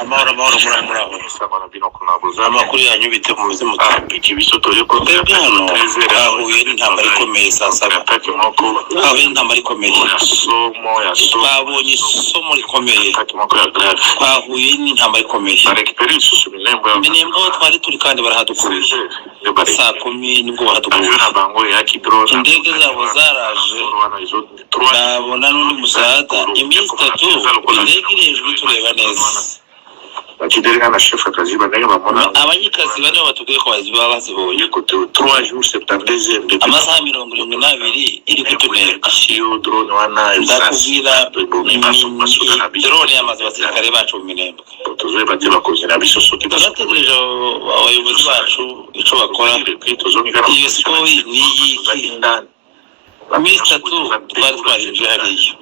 amahoro muraho amakuru yanyu bite mu mizi mutambi kibiso tore ko hano ahuye n'intambara ikomeye sasa ahuye n'intambara ikomeye babonye isomo rikomeye ahuye n'intambara ikomeye minembwe twari turi kandi barahadukubije saa 10 nibwo bahadukubije indege zabo zaraje babona n'undi musada iminsi 3 indege irejwe tureba neza bakideri na chef akazi banaye bamona abanyikazi bane batubwiye ko baziba bazibonye ko 3 jours septembre amasaha 72 iri kutuneka iyo drone wana ndakubwira drone yamaze basirikare bacu mu Minembwe tuzoye baje bakozera bisoso tudategereje abayobozi bacu ico bakora iyo sikoyi niyi Mr. twari twarinje hariya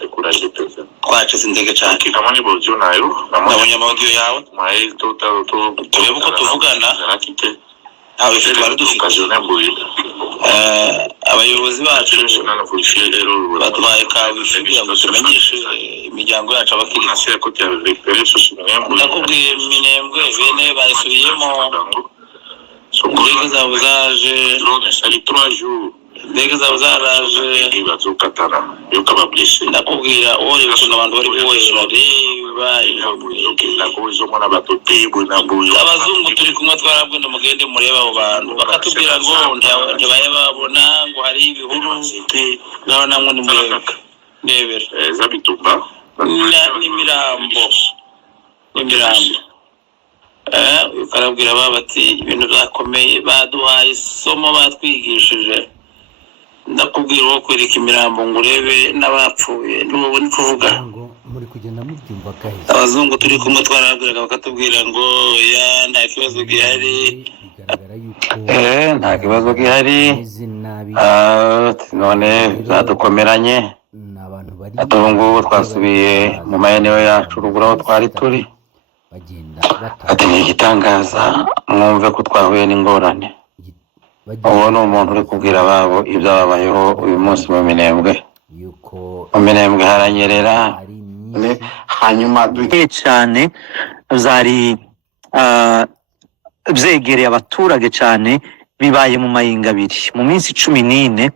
twaceze indege cyane kamwe bojo nayo nabonye amaudio yawe turebe uko tuvugana aho twari dufite abayobozi bacu batwaye kawifi kugira ngo tumenyeshe imiryango yacu abakirisitu ndakubwiye Minembwe bene bayisubiyemo indege zabo zaje ndege zabo zaraje ibazukatara yuko bablise nakubwira ore bakunda abantu bari kuwera reba nakuzo mwana batotebo nambuye abazungu turi kumwe twarabwenda mugende mureba abo bantu bakatubwira ngo ntibaye babona ngo hari ibihuru naho namwe ni mureba nebera zabitumba n'imirambo ukarabwira babati ibintu byakomeye baduhaye isomo batwigishije ndakubwira wo kwereka imirambo ngo urebe n'abapfuye n'ubu ni kuvuga ngo muri kugenda mubyumva kahise abazungu turi kumwe twarabwiraga bakatubwira ngo ya nta kibazo gihari bigaragara yuko nta kibazo gihari none zadukomeranye n'abantu bari atungu twasubiye mu mayeneo yacu ruguraho twari turi bagenda ati ni igitangaza mwumve ko twahuye n'ingorane uwo ni umuntu uri kubwira ababo ibyo babayeho uyu munsi mu Minembwe yuko mu Minembwe haranyerera hanyuma duke cyane zari byegereye abaturage cyane bibaye mu mayinga abiri mu minsi 14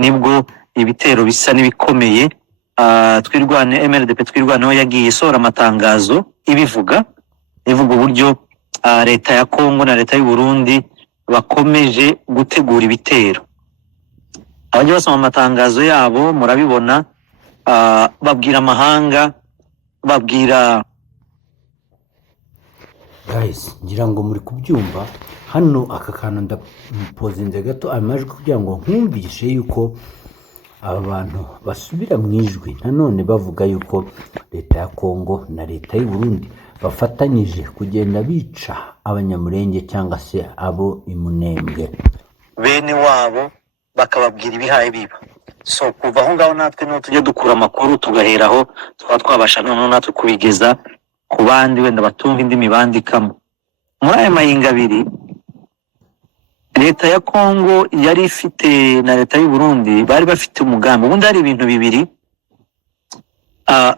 nibwo ibitero bisa nibikomeye twirwane MRDP twirwaneho yagiye isora amatangazo ivuga uburyo leta ya Kongo na leta y'u Burundi bakomeje gutegura ibitero abajya basoma amatangazo yabo murabibona babwira amahanga babwira guys ngira ngo muri kubyumva hano aka kantu ndapozinze gato amajwi kugira ngo nkumvishe yuko aba bantu basubira mu ijwi nanone bavuga yuko leta ya Kongo na leta y'u Burundi bafatanyije kugenda bica abanyamurenge cyangwa se abo imunembwe bene wabo bakababwira ibihaye biba so kuva aho ngaho natwe no tujye dukura amakuru tugaheraho twabasha none natwe kubigeza ku bandi wenda batumva indi mibandikamo muri aya mayinga abiri leta ya Kongo yari ifite na leta y'u Burundi bari bafite umugambi ubundi hari ibintu bibiri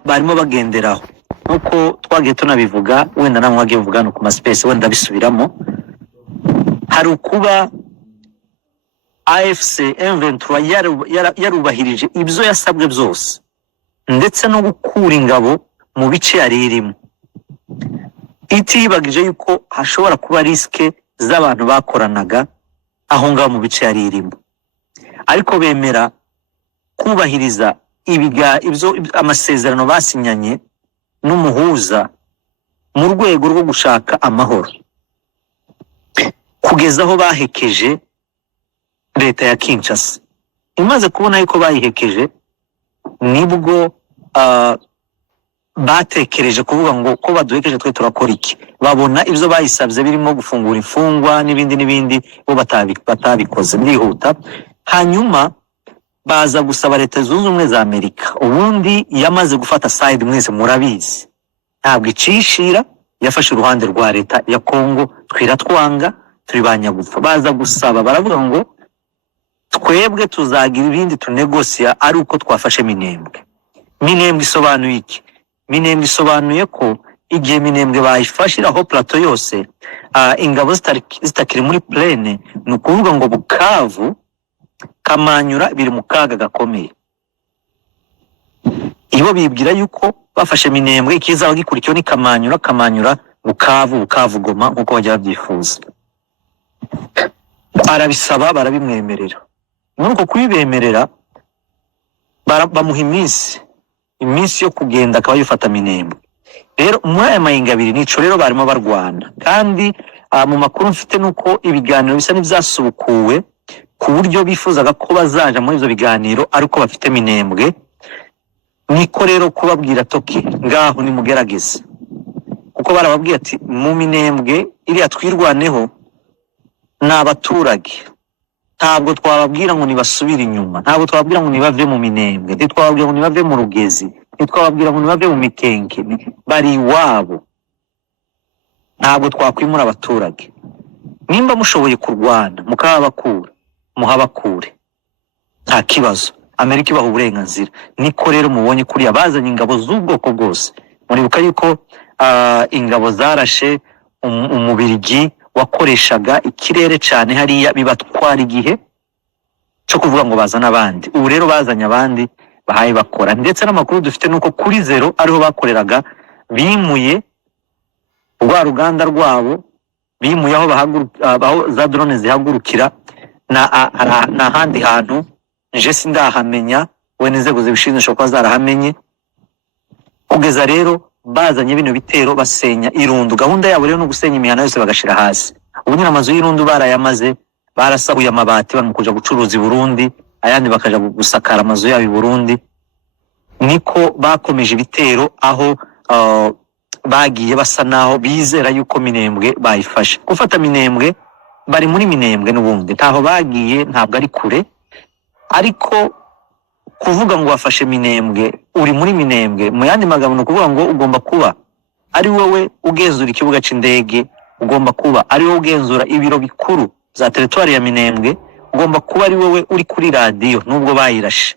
barimo bagenderaho nuko twagiye tunabivuga wenda namwe wagiye mvugana ku maspace wenda bisubiramo hari ukuba AFC M23 yarubahirije ibyo yasabwe byose ndetse no gukura ingabo mu bice yaririmo itibagije yuko hashobora kuba riske z'abantu bakoranaga aho ngaho mu bice yaririmo ariko bemera kubahiriza ibyo amasezerano basinyanye n'umuhuza mu rwego rwo gushaka amahoro kugeza aho bahekeje leta ya Kinshasa imaze kubona yuko bayihekeje nibwo batekereje kuvuga ngo ko baduhekeje twe turakora iki babona ibyo bayisabye birimo gufungura imfungwa n'ibindi bo batabikoze ndihuta hanyuma baza gusaba leta zunze ubumwe za Amerika ubundi yamaze gufata side mwese murabizi ntabwo icishira yafashe uruhande rwa leta ya Kongo twiratwanga turi banyagupfa baza gusaba baravuga ngo twebwe tuzagira ibindi tunegosia ari uko twafashe Minembwe isobanuye iki Minembwe isobanuye ko igihe Minembwe bayifashiraho plateau yose ingabo zitakiri muri plaine, ni ukuvuga ngo Bukavu, Kamanyura biri mu kaga gakomeye. Iyo bibwira yuko bafashe Minembwe ikizaba gikurikiyeho ni Kamanyura Bukavu Goma nkuko bajya babyifuza. Arabisaba barabimwemerera. Muri uko kubibemerera bamuha iminsi yo kugenda akaba yifata Minembwe. Rero muri aya mayinga abiri nico rero barimo barwana, kandi mu makuru mfite nuko ibiganiro bisa n'ivyasubukuwe ku buryo bifuzaga ko bazaja muri ivyo biganiro ariko bafite Minembwe. Niko rero kubabwira toki ngaho nimugerageze, kuko barababwiye ati mu Minembwe iriya twirwaneho n'abaturage, ntabwo twababwira ngo nibasubire inyuma, ntabwo twababwira ngo nibave mu Minembwe, ntitwababwira ngo nibave mu Rugezi, ntitwababwira ngo nibave mu Mikenke, bari iwabo. Ntabwo twakwimura abaturage. Nimba mushoboye kurwana mukabakura muhabakure, nta kibazo, Amerika ibaha uburenganzira. Niko rero mubonye kuriya bazanye ingabo z'ubwoko bwose. Muribuka yuko ingabo zarashe umubirigi wakoreshaga ikirere cyane hariya, bibatwara igihe cyo kuvuga ngo bazana abandi. Ubu rero bazanye abandi bahaye bakora, ndetse n'amakuru dufite nuko kuri zero ariho bakoreraga, bimuye rwa ruganda rwabo, bimuye aho za drone zihagurukira na handi hantu nje sindahamenya, we n'inzego zibishinzwe shoko zarahamenye. Kugeza rero bazanye bino bitero basenya Irundu. Gahunda yabo rero no gusenya imihana yose bagashira hasi. Ubu nyine amazu y'Irundu barayamaze, barasahuye amabati barimo kuja gucuruza i Burundi, ayandi bakaja gusakara amazu yabo i Burundi. Niko bakomeje ibitero aho bagiye basa naho bizera yuko Minembwe bayifashe. Gufata Minembwe, bari muri Minembwe n'ubundi ntaho bagiye, ntabwo ari kure, ariko kuvuga ngo wafashe Minembwe uri muri Minembwe, mu yandi magambo no kuvuga ngo ugomba kuba ari wowe ugenzura ikibuga c'indege, ugomba kuba ari wowe ugenzura ibiro bikuru za territoire ya Minembwe, ugomba kuba ari wowe uri kuri radio nubwo bayirashe,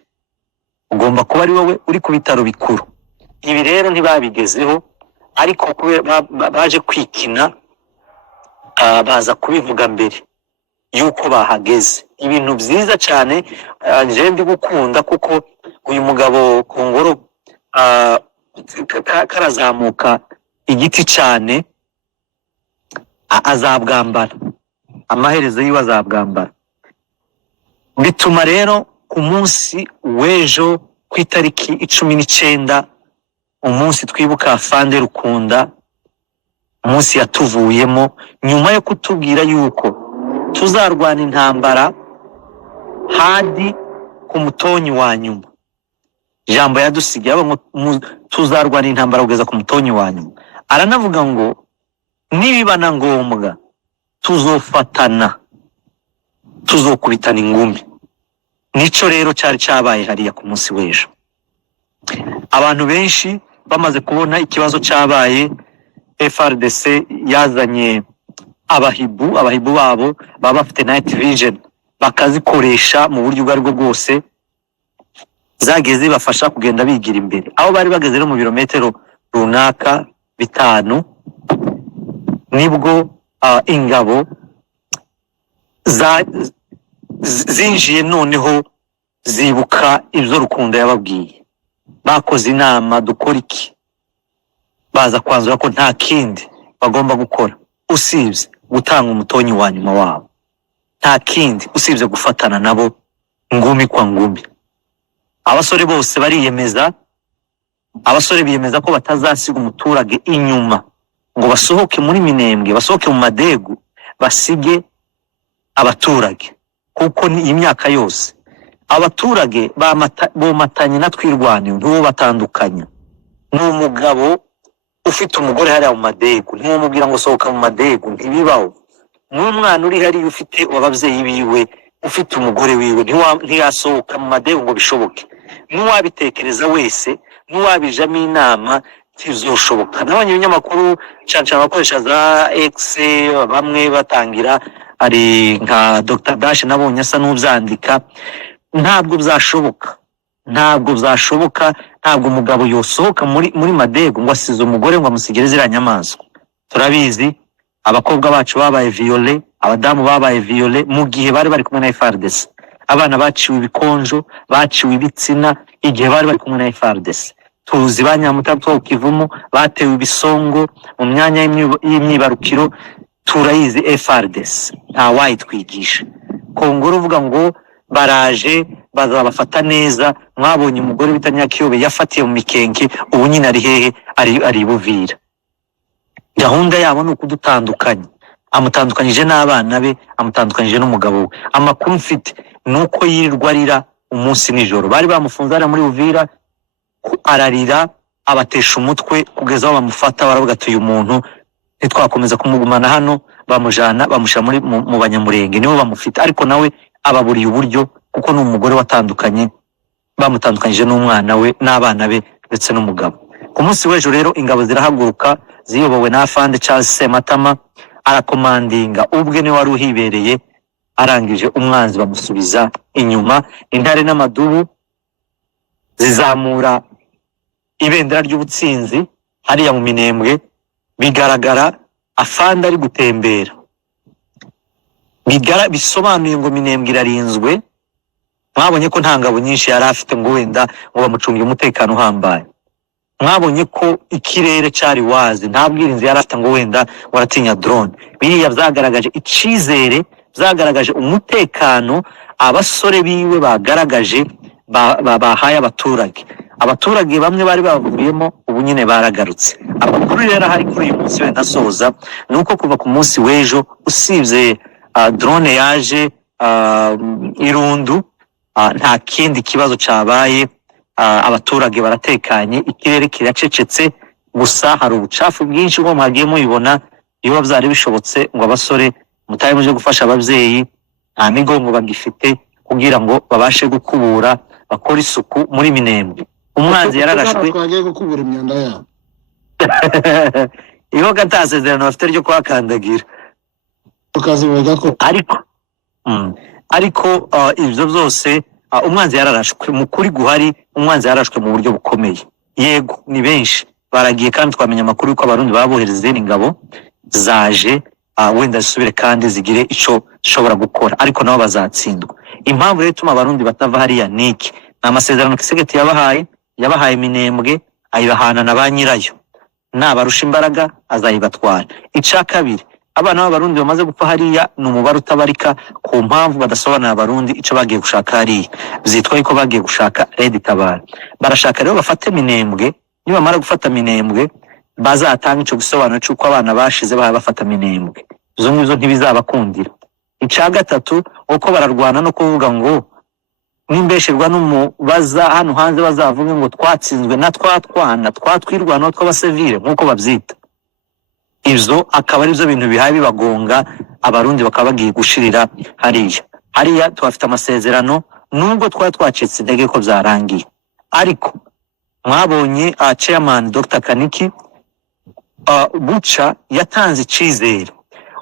ugomba kuba ari wowe uri ku bitaro bikuru. Ibi rero ntibabigezeho, ariko baje kwikina, baza kubivuga mbere yuko bahageze. Ibintu byiza cyane je ndi gukunda, kuko uyu mugabo Kongoro karazamuka igiti cyane, azabwambara, amaherezo yiwe azabwambara. Bituma rero ku munsi w'ejo ku itariki 19, umunsi twibuka Afande Rukunda, umunsi yatuvuyemo nyuma yo kutubwira yuko tuzarwana intambara hadi ku mutonyi wa nyuma. Jambo yadusigiye abo tuzarwana intambara kugeza ku mutonyi wa nyuma. Aranavuga ngo nibiba na ngombwa tuzofatana, tuzokubitana ingumi. Nico rero cyari cyabaye hariya ku munsi w'ejo. Abantu benshi bamaze kubona ikibazo cyabaye, FRDC yazanye abahibu babo baba bafite night vision, bakazikoresha mu buryo bwo bwose, zageze bafasha kugenda bigira imbere. Aho bari bageze rero mu birometero runaka 5, nibwo ingabo zinjiye noneho zibuka ibyo Rukunda yababwiye. Bakoze inama, dukora iki? Baza kwanzura ko nta kindi bagomba gukora usibye gutanga umutonyi wa nyuma wabo, nta kindi usibye gufatana nabo ngumi kwa ngumi. Abasore bose bariyemeza, abasore biyemeza ko batazasiga umuturage inyuma, ngo basohoke muri Minembwe, basohoke mu Madegu, basige abaturage, kuko ni imyaka yose abaturage bomatanye na twirwaniro, ntuwo batandukanya. N'umugabo ufite umugore hariya mu Madegu ntimubwira ngo sohoka mu Madegu, ntibibaho. N'umwana uri hariya ufite ababyeyi biwe, ufite umugore wiwe, ntiyasohoka mu Madegu ngo bishoboke. N'uwabitekereza wese, n'uwabijamo inama, ntizoshoboka. N'abanye ibinyamakuru cyane bakoresha za X, bamwe batangira ari nka Dr Dash nabonye asa n'ubyandika. Ntabwo byashoboka, ntabwo umugabo yosohoka muri madego ngo asize umugore ngo amusigire ziriya nyamaswa. Turabizi abakobwa bacu babaye viole, abadamu babaye viole mu gihe bari bari kumwe na FARDC. Abana baciwe ibikonjo, baciwe ibitsina igihe bari bari kumwe na FARDC. Tuzi ba Nyamutatu wo Kivumu batewe ibisongo mu myanya y'imyibarukiro. Turayizi FARDC nta wayitwigisha. Kongoro uvuga ngo baraje bazabafata neza, mwabonye umugore bita Nyakiyobe yafatiye mu mikenke, ubu nyine ari hehe? Ari Buvira. Gahunda yabo ni ukudutandukanya, amutandukanyije n'abana be, amutandukanyije n'umugabo we. Amakuru mfite nuko yirirwa arira umunsi nijoro. Bari bamufunze ari muri Buvira, ararira abatesha umutwe kugeza aho bamufata, baravuga ati uyu muntu ntitwakomeza kumugumana hano, bamujana bamusha mu Banyamurenge, nibo bamufite, ariko nawe ababuriye uburyo kuko ni umugore watandukanye, bamutandukanyije n'umwana we n'abana be ndetse n'umugabo. Ku munsi w'ejo rero ingabo zirahaguruka ziyobowe na Afande Charles Sematama, arakomandinga ubwe ni wari uhibereye, arangije umwanzi bamusubiza inyuma. Intare n'amadubu zizamura ibendera ry'ubutsinzi hariya mu Minembwe, bigaragara Afande ari gutembera, bisobanuye ngo Minembwe irarinzwe. Mwabonye ko nta ngabo nyinshi yari afite ngo wenda ngo bamucungire umutekano uhambaye. Mwabonye ko ikirere cyari wazi, nta bwirinzi yari afite ngo wenda waratinya drone. Biriya byagaragaje icizere, byagaragaje umutekano abasore biwe bagaragaje, bahaye abaturage bamwe bari bavuyemo, ubu nyine baragarutse. Amakuru rero ahari kuri uyu munsi wenda asoza nuko kuva ku munsi w'ejo usibye drone yaje Irundu, nta kindi kibazo cyabaye. Abaturage baratekanye, ikirere kiracecetse, gusa hari ubucafu bwinshi bwo mwagiye mubibona. Iyo byari bishobotse ngo abasore mutaye muje gufasha ababyeyi, nta migongo bagifite kugira ngo babashe gukubura, bakora isuku muri Minembwe. Umwanzi yararashwe, twagiye gukubura imyanda yabo. Iyo gatasezerano bafite ryo kwakandagira Ukazivuga ko ariko ibyo byose umwanzi yararashwe. Mu kuri guhari umwanzi yararashwe mu buryo bukomeye. Yego ni benshi baragiye, kandi twamenya amakuru yuko abarundi babohereza ingabo zaje, wenda zisubire kandi zigire ico zishobora gukora, ariko nabo bazatsindwa. Impamvu rero ituma abarundi batava hariya niki, ni amasezerano Kisegeti yabahaye Minembwe, ayibahana na ba nyirayo, nabarusha imbaraga azayibatwara. Ica kabiri, abana b'abarundi bamaze gupfa hariya ni umubare utabarika, ku mpamvu badasobanura abarundi ico bagiye gushaka hariya. Byitwa yuko bagiye gushaka Red Tabara. Barashaka rero bafate Minembwe, nibamara gufata Minembwe bazatanga ico gisobanuro cy'uko abana bashize bafata Minembwe. Izo ngizo ntibizabakundira. Ica gatatu, uko bararwana no kuvuga ngo nimbesherwa n'umubaza hano hanze bazavuga ngo twatsinzwe na twatwirwanaho tw'abasivile nk'uko babyita. Ivyo akaba ari byo bintu bihaye bibagonga, abarundi bakaba bagiye gushirira hariya twafite amasezerano, nubwo twacitse intege ko byarangiye. Ariko mwabonye chairman Dr. Kaniki buca yatanze icizere,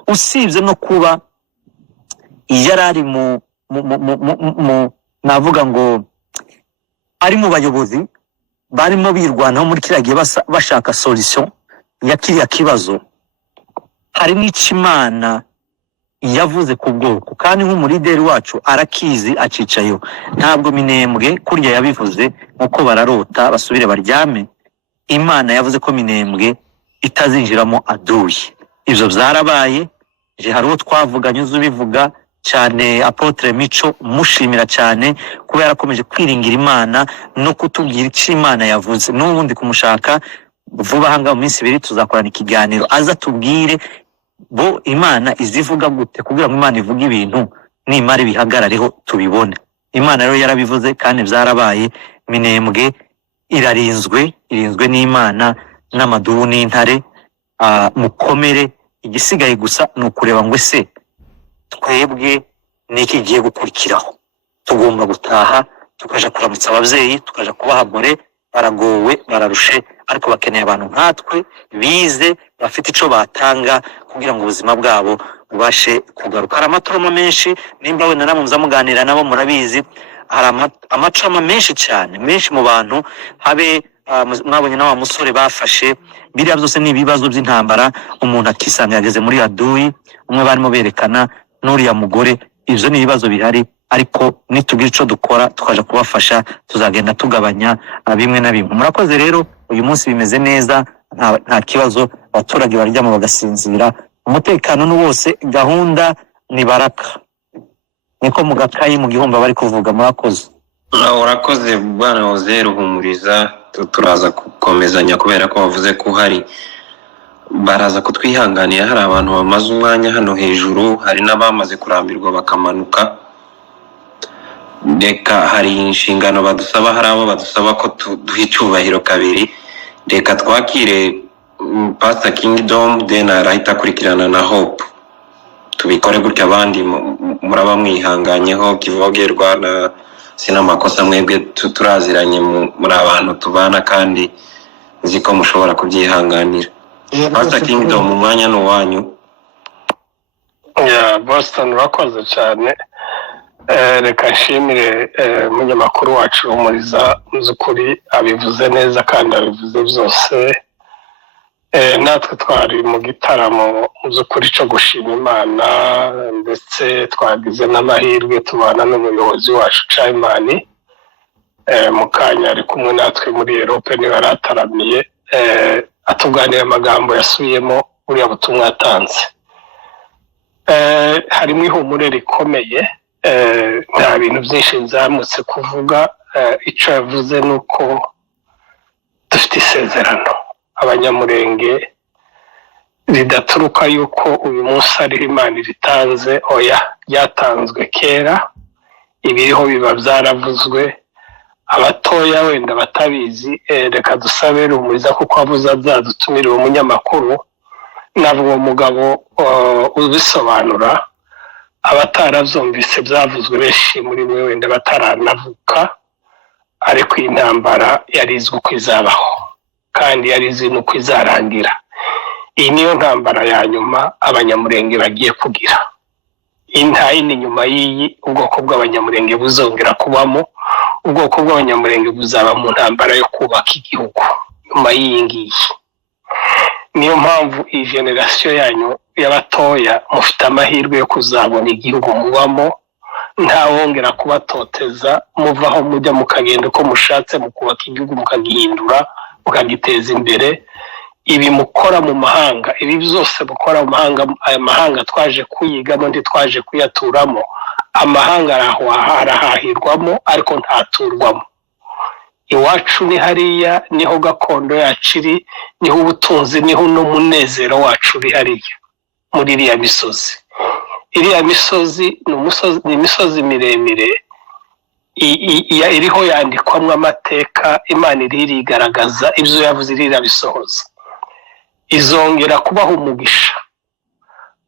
usibye no kuba yarari mu navuga ngo ari mu bayobozi barimo birwanaho muri kiragiye bashaka solution ya kiriya kibazo. Hari n'Imana yavuze ku bwoko, kandi nk'umurideri wacu arakizi acicayo. Ntabwo Minembwe kurya yabivuze nkuko bararota basubire baryame. Imana yavuze ko Minembwe itazinjiramo aduye. Ivyo byarabaye. Je hari uwo twavuganye uzubivuga cyane, Apotre Mico, mushimira cyane kuba yarakomeje kwiringira Imana no kutubwira icyo Imana yavuze. N'ubundi kumushaka vuba hanga mu minsi 2 tuzakorana ikiganiro aza tubwire bo Imana izivuga gute, kugira ngo Imana ivuge ibintu nimara bihagarareho tubibone. Imana rero yarabivuze kandi byarabaye. Minembwe irinzwe n'Imana n'amadubu n'intare. Mukomere, igisigaye gusa ni ukureba ngo ese twebwe niki giye gukurikiraho. Tugomba gutaha tukaja kuramutsa ababyeyi, tukaja kubaha more, baragowe bararushe, ariko bakeneye abantu nkatwe bize bafite ico batanga kugira ngo ubuzima bwabo bubashe kugaruka. Hari amatoroma menshi, nimba wenda namwe muzamuganira nabo murabizi, hari amacama menshi cyane, menshi mu bantu habe mwabonye na wa musore bafashe. Biriya byose ni ibibazo by'intambara, umuntu akisanga yageze muri adui, umwe barimo berekana n'uriya mugore. Ivyo ni ibibazo bihari, ariko nitugira ico dukora tukaja kubafasha, tuzagenda tugabanya bimwe na bimwe. Murakoze rero, uyu munsi bimeze neza, nta kibazo, abaturage baryama bagasinzira, umutekano ni wose, gahunda ni baraka. Niko mugakayi mu gihumba bari kuvuga. Murakoze. Urakoze bwana Oze Ruhumuriza, turaza gukomezanya kubera ko bavuze ko hari baraza kutwihanganira. Hari abantu bamaze umwanya hano hejuru, hari n'abamaze kurambirwa bakamanuka. Reka hari inshingano badusaba, hari abo badusaba ko duha icyubahiro kabiri. Reka twakire Pastor Kingdom, then arahita akurikirana na Hope. Tubikore gutya, abandi muraba mwihanganyeho. Kivogerwa na sina makosa, mwebwe turaziranye, muri abantu tubana kandi nzi ko mushobora kubyihanganira. Pastor Kingdom, umwanya ni uwanyu. Boston, urakoze cyane. Reka nshimire umunyamakuru wacu Ruhumuriza, muzukuri abivuze neza kandi abivuze byose. Natwe twari mu gitaramo muzukuri cyo gushima Imana, ndetse twagize n'amahirwe tubana n'umuyobozi wacu Chaimani. Mu kanya ari kumwe natwe muri Europe, niba arataramiye atuganira amagambo yasubiyemo buriya butumwa yatanze. Harimo ihumure rikomeye, nta bintu byinshi nzamutse kuvuga. Icyo yavuze ni uko dufite isezerano abanyamurenge ridaturuka yuko uyu munsi ariho Imana ritanze, oya, ryatanzwe kera. Ibiriho biba byaravuzwe, abatoya wenda batabizi. Reka dusabe Ruhumuriza kuko avuze azadutumira umunyamakuru, nabwo uwo mugabo ubisobanura. Abatarabyumvise byavuzwe benshi muri mwe wenda bataranavuka, ariko iyi ntambara yarizwe uko izabaho kandi yarizi n'uko izarangira. Iyi niyo ntambara ya nyuma abanyamurenge bagiye kugira. Nta yindi nyuma y'iyi ubwoko bw'abanyamurenge buzongera kubamo. Ubwoko bw'abanyamurenge buzaba mu ntambara yo kubaka igihugu nyuma y'iyi ngiyi. Niyo mpamvu iyi generasiyo yanyu y'abatoya mufite amahirwe yo kuzabona igihugu mubamo, ntawongera kubatoteza. Muvaho mujya mukagenda uko mushatse, mu kubaka igihugu mukagihindura, mukagiteza imbere. Ibi mukora mu mahanga, ibi byose mukora mu mahanga, aya mahanga twaje kuyigamo, ntitwaje kuyaturamo. Amahanga arahahirwamo ariko ntaturwamo. Iwacu ni hariya, niho gakondo yacu iri, niho ubutunzi, niho n'umunezero wacu uri hariya muri iriya misozi. Iriya misozi ni imisozi miremire, iriho yandikwamo amateka. Imana irigaragaza, ibyo yavuze irabisohoza. Izongera kubaha umugisha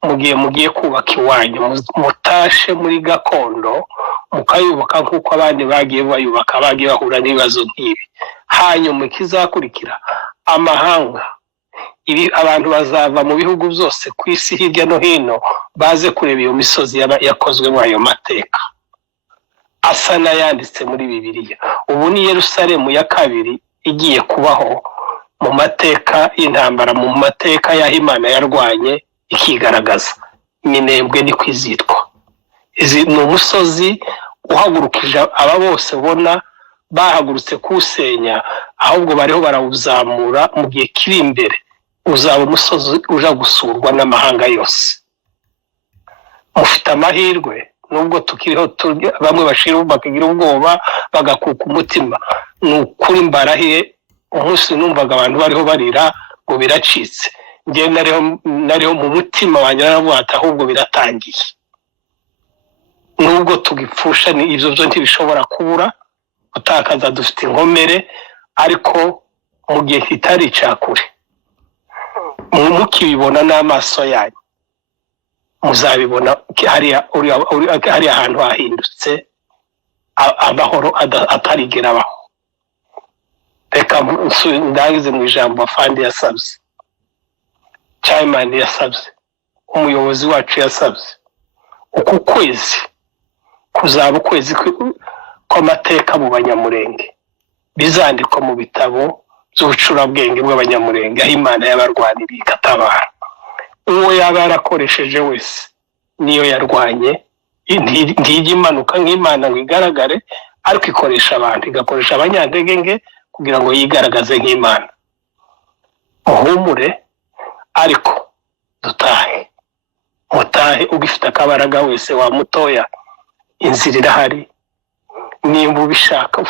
mu gihe mugiye kubaka iwanyu, mutashe muri gakondo mukayubaka nk'uko abandi bagiye bayubaka, bagiye bahura n'ibibazo nk'ibi. Hanyuma ikizakurikira, amahanga, abantu bazava mu bihugu byose ku isi hirya no hino baze kureba iyo misozi yakozwemo ayo mateka asa n'ayanditse muri Bibiliya. Ubu ni Yerusalemu ya kabiri igiye kubaho mu mateka y'intambara, mu mateka y'aho Imana yarwanye ikigaragaza. Minembwe ni kwizitwa. Izi ni umusozi uhagurukije aba bose ubona bahagurutse kuwusenya, ahubwo bariho barawuzamura. Mu gihe kiri imbere uzaba umusozi uja gusurwa n'amahanga yose. Mufite amahirwe, nubwo tukiriho bamwe bashira bakagira ubwoba bagakuka umutima. Ni ukuri mbarahiye, umunsi numvaga abantu bariho barira ngo biracitse, njye nariho mu mutima wanjye naravuga ati ahubwo biratangiye. Nubwo tugipfusha, ni ibyo byo ntibishobora kubura gutakaza, dufite inkomere, ariko mu gihe kitari cakure mukibibona n'amaso yanyu, muzabibona hariya ahantu hahindutse, amahoro atarigera abaho. Reka ndangize mu ijambo afandi yasabye, Chaimani yasabye, umuyobozi wacu yasabye. Uku kwezi kuzaba ukwezi kw'amateka mu banyamurenge bizandikwa mu bitabo by'ubucurabwenge bw'abanyamurenge aho Imana yabarwaniriye ikatabara. Uwo yaba yarakoresheje wese niyo yarwanye, ntijya imanuka nk'Imana ngo igaragare, ariko ikoresha abantu, igakoresha abanyantege nke kugira ngo yigaragaze nk'Imana. Muhumure, ariko dutahe, mutahe ugifite akabaraga wese wa mutoya, inzira irahari. Nimba ubishaka